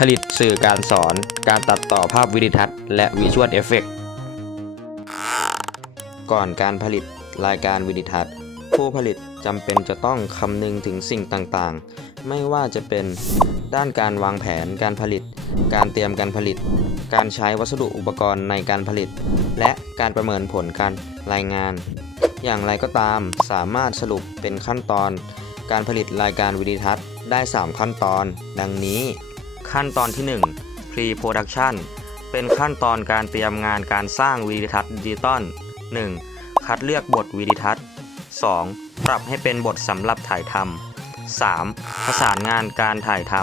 ผลิตสื่อการสอน การตัดต่อภาพวิดีทัศน์ และวิชวลเอฟเฟกก่อนการผลิตรายการวิดีทัศน์ ผู้ผลิตจำเป็นจะต้องคำนึงถึงสิ่งต่างๆ ไม่ว่าจะเป็นด้านการวางแผนการผลิต การเตรียมการผลิต การใช้วัสดุอุปกรณ์ในการผลิต และการประเมินผลการรายงาน อย่างไรก็ตามสามารถสรุปเป็นขั้นตอน การผลิตรายการวิดีทัศน์ได้ 3 ขั้นตอน ดังนี้ ขั้นตอนที่ 1 Pre-Production เป็นขั้นตอนการเตรียมงานการสร้างวิดีทัศน์ดิจิตอล 1. คัดเลือกบทวิดีทัศน์ 2. ปรับให้เป็นบทสำหรับถ่ายทำ 3. ประสานงานการถ่ายท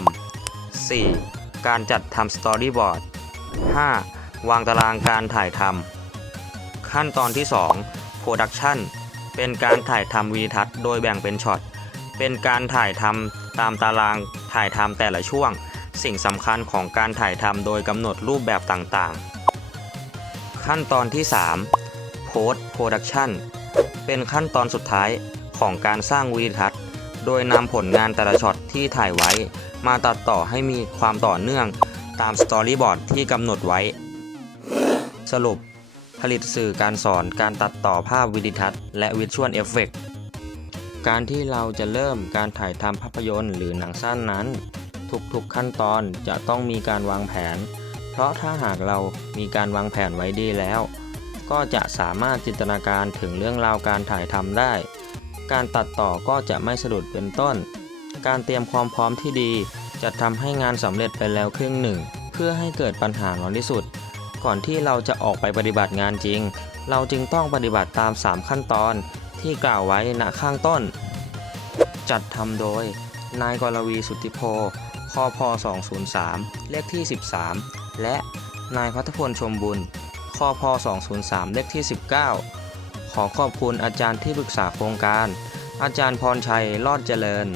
ำ 4. การจัดทำสตอรี่บอร์ด 5. วางตารางการถ่ายทำ ขั้นตอนที่ 2 Production เป็นการถ่ายทำวิดีทัศน์โดยแบ่งเป็นช็อต เป็นการถ่ายทำตามตารางถ่ายทำแต่ละช่วง สิ่งสำคัญของการถ่ายทำโดยกำหนดรูปแบบต่างๆ ขั้นตอนที่ 3 Post Production เป็นขั้นตอนสุดท้ายของการสร้างวิดีทัศน์ โดยนำผลงานแต่ละช็อตที่ถ่ายไว้ มาตัดต่อให้มีความต่อเนื่องตามสตอรี่บอร์ดที่กำหนดไว้ สรุป ผลิตสื่อการสอนการตัดต่อภาพวิดีทัศน์และวิชวลเอฟเฟกการที่เราจะเริ่มการถ่ายทำภาพยนตร์หรือหนังสั้นนั้น ทุกๆขั้นตอนจะต้องมีการวางแผน เพราะถ้าหากเรามีการวางแผนไว้ดีแล้ว ก็จะสามารถจินตนาการถึงเรื่องราวการถ่ายทำได้ การตัดต่อก็จะไม่สะดุดเป็นต้น การเตรียมความพร้อมที่ดี จะทำให้งานสำเร็จไปแล้วครึ่งหนึ่ง เพื่อให้เกิดปัญหาน้อยที่สุด ก่อนที่เราจะออกไปปฏิบัติงานจริง เราจึงต้องปฏิบัติตาม 3 ขั้นตอนที่กล่าวไว้ณข้างต้น จัดทำโดย นายกรวีสุทธิโพ พพ203 เลขที่ 13 และนายพัฒพลชมบุญคพ203 เลขที่ 19 ขอขอบคุณอาจารย์ที่ปรึกษาโครงการ อาจารย์พรชัย รอดเจริญ